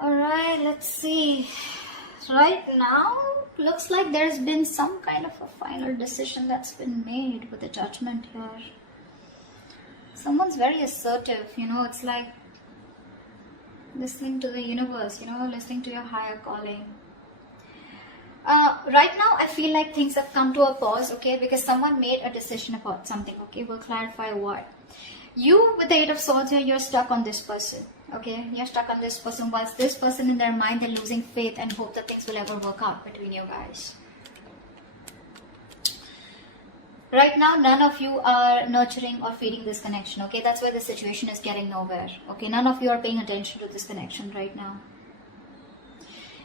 Alright, let's see. Right now, looks like there's been some kind of a final decision that's been made with the judgment here. Someone's very assertive, it's like listening to the universe, listening to your higher calling. Right now, I feel like things have come to a pause, okay, because someone made a decision about something, okay, we'll clarify what. You, with the Eight of Swords here, you're stuck on this person, okay, you're stuck on this person, whilst this person in their mind, they're losing faith and hope that things will ever work out between you guys. Right now, none of you are nurturing or feeding this connection, okay, that's why the situation is getting nowhere, okay, none of you are paying attention to this connection right now.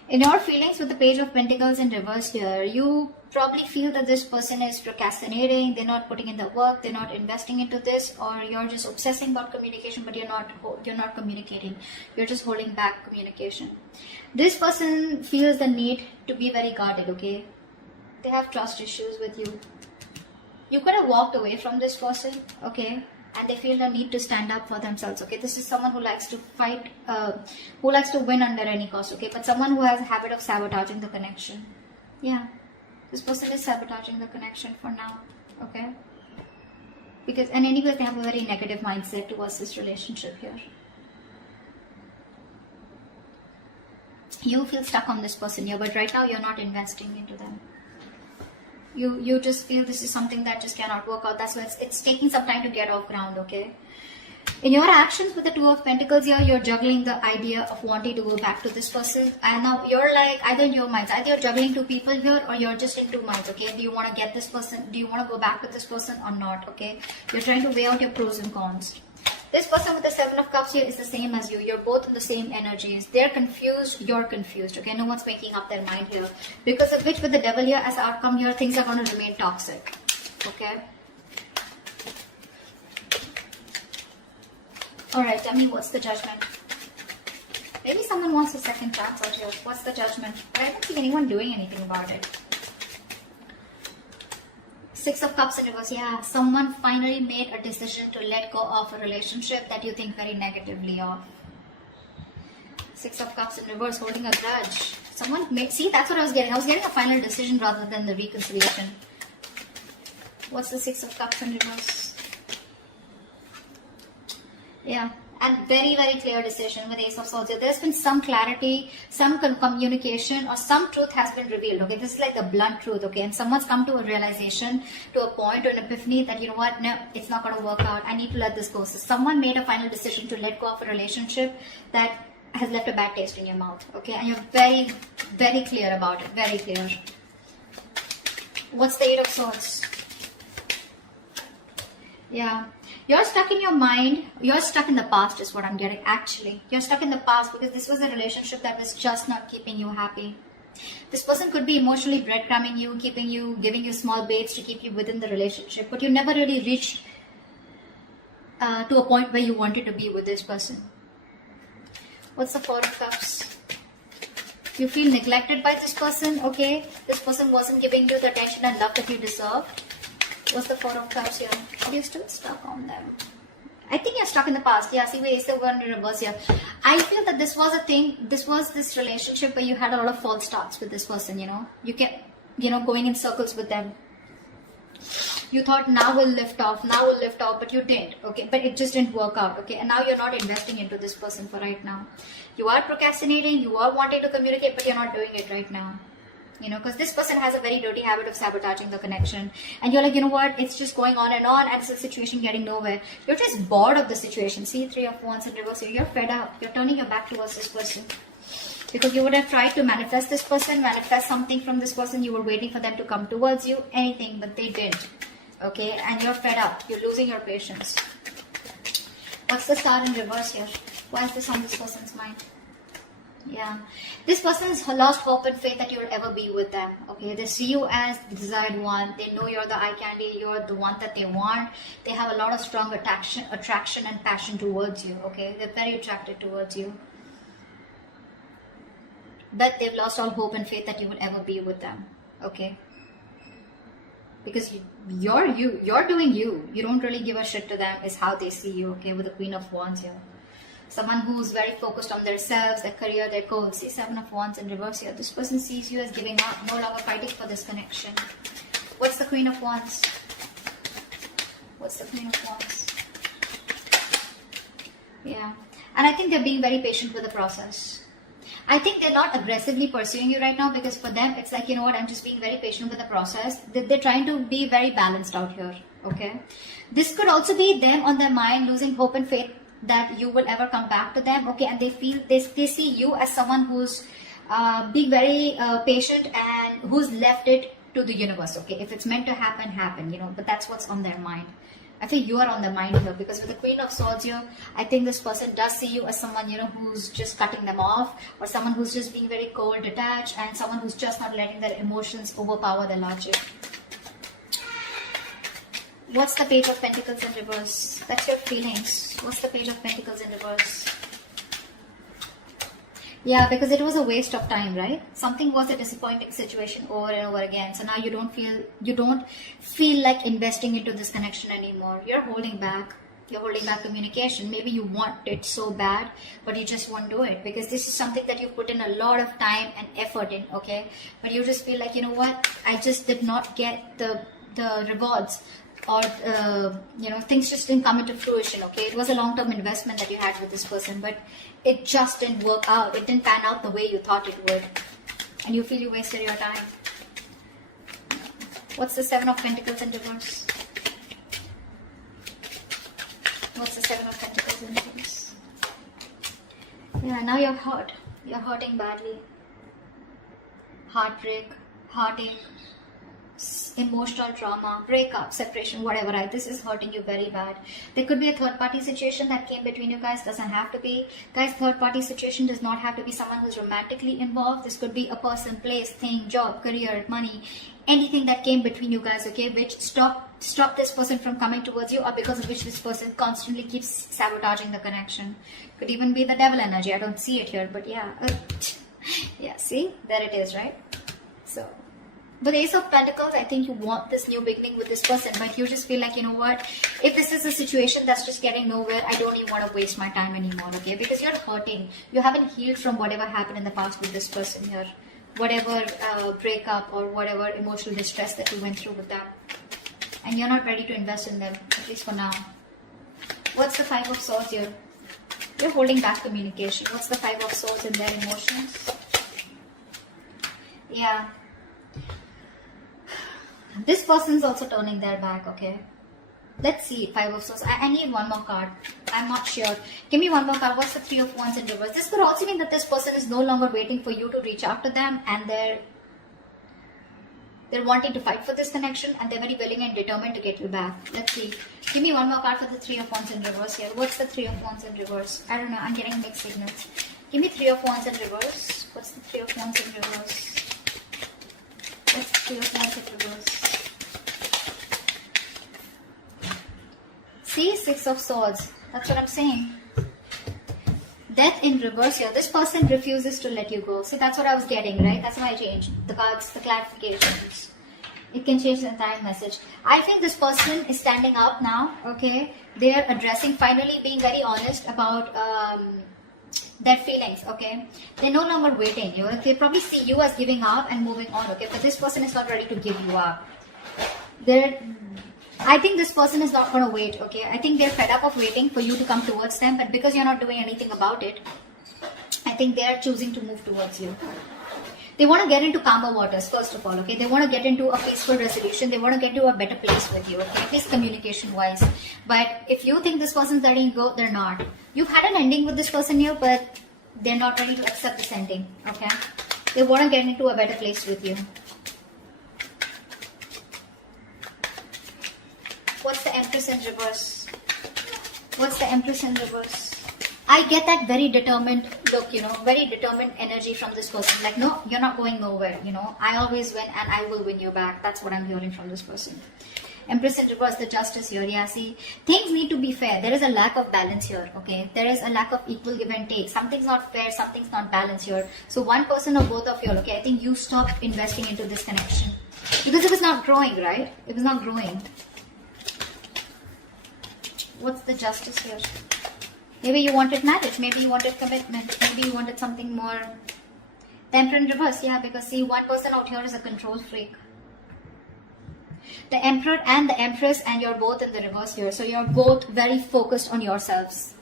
In your feelings with the Page of Pentacles in reverse here, you probably feel that this person is procrastinating, they're not putting in the work, they're not investing into this, or you're just obsessing about communication but you're not communicating. You're just holding back communication. This person feels the need to be very guarded, okay? They have trust issues with you. You could have walked away from this person, okay? And they feel the need to stand up for themselves, okay? This is someone who likes to fight, who likes to win under any cost, okay? But someone who has a habit of sabotaging the connection. Yeah, this person is sabotaging the connection for now, okay? Because, and anyways, they have a very negative mindset towards this relationship here. You feel stuck on this person here, but right now you're not investing into them. You just feel this is something that just cannot work out. That's why it's taking some time to get off ground, okay? In your actions with the Two of Pentacles here, you're juggling the idea of wanting to go back to this person. And now you're like, either in your minds, either you're juggling two people here or you're just in two minds, okay? Do you want to get this person? Do you want to go back with this person or not, okay? You're trying to weigh out your pros and cons. This person with the Seven of Cups here is the same as you. You're both in the same energies. They're confused, you're confused, okay? No one's making up their mind here. Because of which, with the Devil here as the outcome here, things are going to remain toxic, okay? Alright, tell me what's the judgment. Maybe someone wants a second chance out here. What's the judgment? But I don't see anyone doing anything about it. Six of Cups in reverse. Yeah, someone finally made a decision to let go of a relationship that you think very negatively of. Six of Cups in reverse, holding a grudge. Someone made, see, that's what I was getting. I was getting a final decision rather than the reconciliation. What's the Six of Cups in reverse? Yeah, and very, very clear decision with Ace of Swords. There's been some clarity, some communication, or some truth has been revealed, okay? This is like the blunt truth, okay? And someone's come to a realization, to a point, or an epiphany that, you know what, no, it's not going to work out. I need to let this go. So someone made a final decision to let go of a relationship that has left a bad taste in your mouth, okay? And you're very, very clear about it, very clear. What's the Eight of Swords? Yeah. You're stuck in your mind. You're stuck in the past is what I'm getting, actually. You're stuck in the past because this was a relationship that was just not keeping you happy. This person could be emotionally breadcrumbing you, keeping you, giving you small baits to keep you within the relationship. But you never really reached to a point where you wanted to be with this person. What's the Four of Cups? You feel neglected by this person, okay? This person wasn't giving you the attention and love that you deserve. What's the Four of Cups here? Are you still stuck on them? I think you're stuck in the past. Yeah, see, we're still going to reverse here. I feel that this was a thing, this was this relationship where you had a lot of false starts with this person, you know. You kept, going in circles with them. You thought now we'll lift off, but you didn't, okay? But it just didn't work out, okay? And now you're not investing into this person for right now. You are procrastinating, you are wanting to communicate, but you're not doing it right now. Because this person has a very dirty habit of sabotaging the connection. And you're like, you know what, it's just going on and it's a situation getting nowhere. You're just bored of the situation. See, Three of Wands in reverse here. You're fed up. You're turning your back towards this person. Because you would have tried to manifest this person, manifest something from this person. You were waiting for them to come towards you, anything, but they didn't. Okay, and you're fed up. You're losing your patience. What's the Star in reverse here? Why is this on this person's mind? Yeah, this person has lost hope and faith that you'll ever be with them, okay? They see you as the desired one. They know you're the eye candy, you're the one that they want. They have a lot of strong attraction and passion towards you, okay? They're very attracted towards you. But they've lost all hope and faith that you will ever be with them, okay? Because you're doing you. You don't really give a shit to them is how they see you, okay? With the Queen of Wands here. Someone who's very focused on themselves, their career, their goals. See, 7 of Wands in reverse here. This person sees you as giving up, no longer fighting for this connection. What's the Queen of Wands? What's the Queen of Wands? Yeah. And I think they're being very patient with the process. I think they're not aggressively pursuing you right now, because for them, it's like, you know what, I'm just being very patient with the process. They're trying to be very balanced out here, okay? This could also be them on their mind losing hope and faith that you will ever come back to them, okay? And they feel, they see you as someone who's being very patient and who's left it to the universe, okay? If it's meant to happen, happen, you know, but that's what's on their mind. I think you are on the mind here, because with the Queen of Swords here, I think this person does see you as someone, you know, who's just cutting them off, or someone who's just being very cold, detached, and someone who's just not letting their emotions overpower their logic. What's the Page of Pentacles in reverse? That's your feelings. What's the Page of Pentacles in reverse? Yeah, because it was a waste of time, right? Something was a disappointing situation over and over again. So now you don't feel like investing into this connection anymore. You're holding back. You're holding back communication. Maybe you want it so bad, but you just won't do it, because this is something that you put in a lot of time and effort in, okay? But you just feel like, you know what? I just did not get the rewards, or you know, things just didn't come into fruition, okay? It was a long-term investment that you had with this person, but it just didn't work out. It didn't pan out the way you thought it would, and you feel you wasted your time. What's the Seven of Pentacles in reverse? What's the Seven of Pentacles in reverse? Yeah, now you're hurt. You're hurting badly. Heartbreak, heartache, emotional trauma, breakup, separation, whatever, right? This is hurting you very bad. There could be a third party situation that came between you guys. Doesn't have to be. Guys, third party situation does not have to be someone who's romantically involved. This could be a person, place, thing, job, career, money, anything that came between you guys, okay, which stop this person from coming towards you, or because of which this person constantly keeps sabotaging the connection. Could even be the devil energy. I don't see it here, but yeah. Yeah, see? There it is, right? So with Ace of Pentacles, I think you want this new beginning with this person, but you just feel like, you know what, if this is a situation that's just getting nowhere, I don't even want to waste my time anymore, okay? Because you're hurting. You haven't healed from whatever happened in the past with this person here. Whatever breakup or whatever emotional distress that you went through with them. And you're not ready to invest in them, at least for now. What's the Five of Swords here? You're holding back communication. What's the Five of Swords in their emotions? Yeah. This person's also turning their back, okay? Let's see, Five of Swords. I need one more card. I'm not sure. Give me one more card. What's the Three of Wands in reverse? This could also mean that this person is no longer waiting for you to reach out to them, and they're wanting to fight for this connection, and they're very willing and determined to get you back. Let's see. Give me one more card for the Three of Wands in reverse here. What's the Three of Wands in reverse? I don't know. I'm getting mixed signals. Give me Three of Wands in reverse. What's the Three of Wands in reverse? What's the Three of Wands in reverse? See, Six of Swords. That's what I'm saying. Death in reverse here. This person refuses to let you go. See, that's what I was getting, right? That's why I changed the cards, the clarifications. It can change the entire message. I think this person is standing out now, okay? They are addressing, finally being very honest about their feelings, okay? They're no longer waiting. You know? They probably see you as giving up and moving on, okay? But this person is not ready to give you up. I think this person is not going to wait, okay? I think they're fed up of waiting for you to come towards them, but because you're not doing anything about it, I think they're choosing to move towards you. They want to get into calmer waters, first of all, okay? They want to get into a peaceful resolution. They want to get to a better place with you, okay? At least communication-wise. But if you think this person's letting you go, they're not. You've had an ending with this person here, but they're not ready to accept this ending, okay? They want to get into a better place with you. What's the Empress in reverse? What's the Empress in reverse? I get that very determined look, you know, very determined energy from this person. Like, no, you're not going nowhere, you know. I always win and I will win you back. That's what I'm hearing from this person. Empress in reverse, the Justice here. Yeah, see, things need to be fair. There is a lack of balance here, okay? There is a lack of equal give and take. Something's not fair, something's not balanced here. So one person or both of you, okay, I think you stop investing into this connection. Because it was not growing, right? It was not growing. What's the Justice here? Maybe you wanted marriage, maybe you wanted commitment, maybe you wanted something more. The Emperor in reverse, yeah, because see, one person out here is a control freak. The Emperor and the Empress, and you're both in the reverse here. So you're both very focused on yourselves.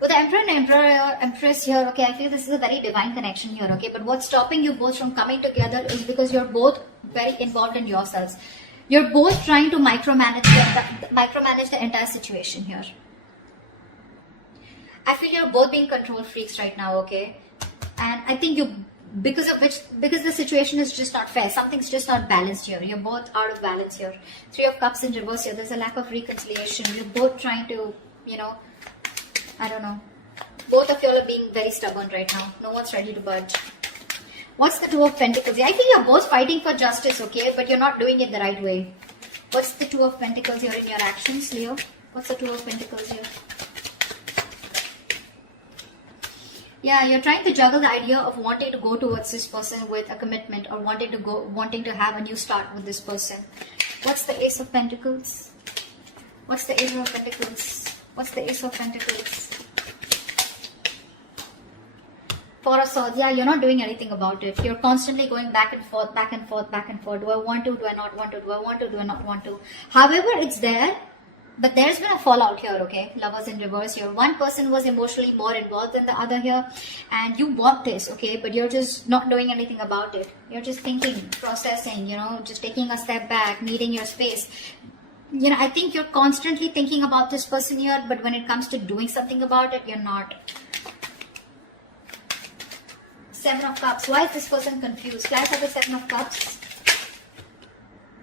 With the Emperor and Empress here, okay, I feel this is a very divine connection here, okay. But what's stopping you both from coming together is because you're both very involved in yourselves. You're both trying to micromanage the entire situation here. I feel you're both being control freaks right now, okay. And I think because the situation is just not fair. Something's just not balanced here. You're both out of balance here. Three of Cups in reverse here. There's a lack of reconciliation. You're both trying to, you know, I don't know. Both of you all are being very stubborn right now. No one's ready to budge. What's the Two of Pentacles? I think you're both fighting for justice, okay? But you're not doing it the right way. What's the Two of Pentacles here in your actions, Leo? What's the Two of Pentacles here? Yeah, you're trying to juggle the idea of wanting to go towards this person with a commitment, or wanting to have a new start with this person. What's the Ace of Pentacles? What's the Ace of Pentacles? What's the Ace of Pentacles? Four of Swords. Yeah, you're not doing anything about it. You're constantly going back and forth, back and forth, back and forth. Do I want to? Do I not want to? Do I want to? Do I not want to? However, it's there. But there's been a fallout here, okay? Lovers in reverse here. One person was emotionally more involved than the other here. And you want this, okay? But you're just not doing anything about it. You're just thinking, processing, you know, just taking a step back, needing your space. You know, I think you're constantly thinking about this person here. But when it comes to doing something about it, you're not. Seven of Cups. Why is this person confused? Class have the Seven of Cups.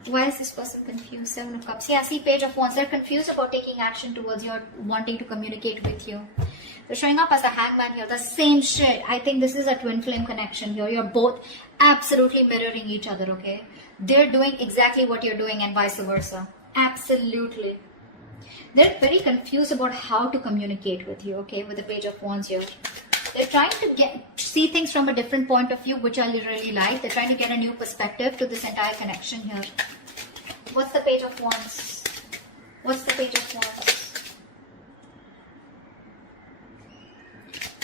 Why is this person confused? Seven of Cups. Yeah, see, Page of Wands. They're confused about taking action towards your wanting to communicate with you. They're showing up as a Hangman here. The same shit. I think this is a twin flame connection here. You're both absolutely mirroring each other, okay? They're doing exactly what you're doing and vice versa. Absolutely. They're very confused about how to communicate with you, okay? With the Page of Wands here. They're trying to see things from a different point of view, which I really like. They're trying to get a new perspective to this entire connection here. What's the Page of Wands? What's the Page of Wands?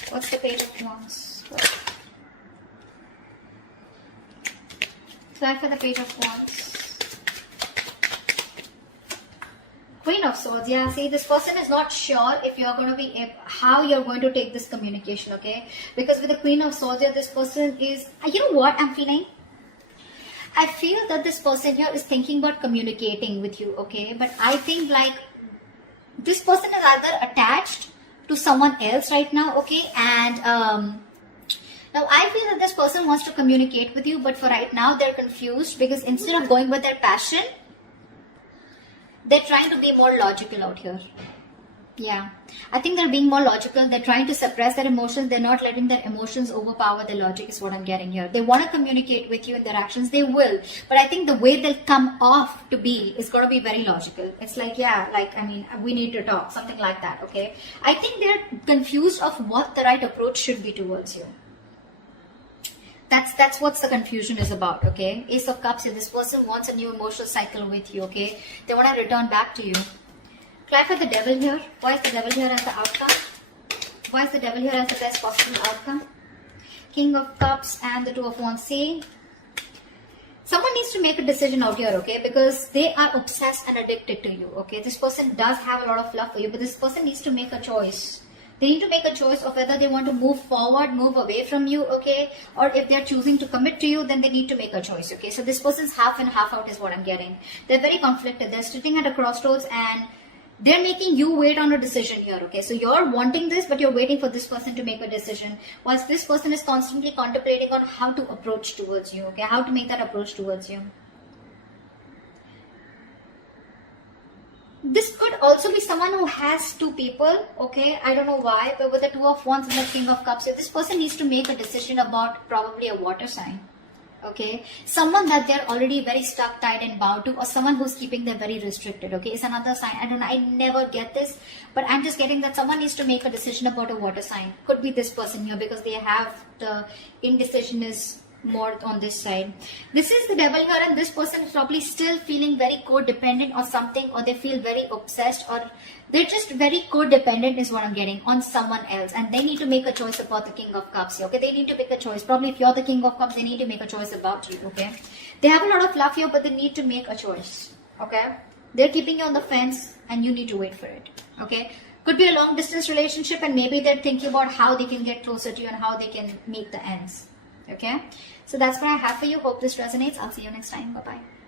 What's the Page of Wands? Try for the Page of Wands. Queen of Swords. Yeah, see, this person is not sure if you're going to be, how you're going to take this communication, okay? Because with the Queen of Swords here, this person is, you know what I'm feeling? I feel that this person here is thinking about communicating with you, okay? But I think like this person is either attached to someone else right now, okay? And now I feel that this person wants to communicate with you, but for right now they're confused because instead of going with their passion, they're trying to be more logical out here. Yeah, I think they're being more logical. They're trying to suppress their emotions. They're not letting their emotions overpower their logic is what I'm getting here. They want to communicate with you in their actions. They will. But I think the way they'll come off to be is going to be very logical. It's like, yeah, like, I mean, we need to talk. Something like that, okay? I think they're confused of what the right approach should be towards you. That's what the confusion is about, okay? Ace of Cups here. This person wants a new emotional cycle with you, okay? They want to return back to you. Try for the Devil here. Why is the Devil here as the outcome? Why is the Devil here as the best possible outcome? King of Cups and the Two of Wands. See, someone needs to make a decision out here, okay? Because they are obsessed and addicted to you, okay? This person does have a lot of love for you, but this person needs to make a choice. They need to make a choice of whether they want to move forward, move away from you, okay? Or if they're choosing to commit to you, then they need to make a choice, okay? So this person's half in, half out is what I'm getting. They're very conflicted. They're sitting at a crossroads and they're making you wait on a decision here, okay? So you're wanting this, but you're waiting for this person to make a decision. Whilst this person is constantly contemplating on how to approach towards you, okay? How to make that approach towards you. This could also be someone who has two people, okay? I don't know why, but with the Two of Wands and the King of Cups, this person needs to make a decision about probably a water sign, okay? Someone that they're already very stuck, tied and bound to, or someone who's keeping them very restricted, okay? It's another sign. I don't know, I never get this, but I'm just getting that someone needs to make a decision about a water sign. Could be this person here because they have the indecision is more on this side. This is the devil here, and this person is probably still feeling very codependent or something, or they feel very obsessed, or they're just very codependent is what I'm getting on someone else, and they need to make a choice about the King of Cups here. Okay, they need to make a choice. Probably if you're the King of Cups, they need to make a choice about you. Okay, they have a lot of love here, but they need to make a choice. Okay, they're keeping you on the fence, and you need to wait for it. Okay, could be a long distance relationship, and maybe they're thinking about how they can get closer to you and how they can meet the ends. Okay, so that's what I have for you. Hope this resonates. I'll see you next time. Bye bye.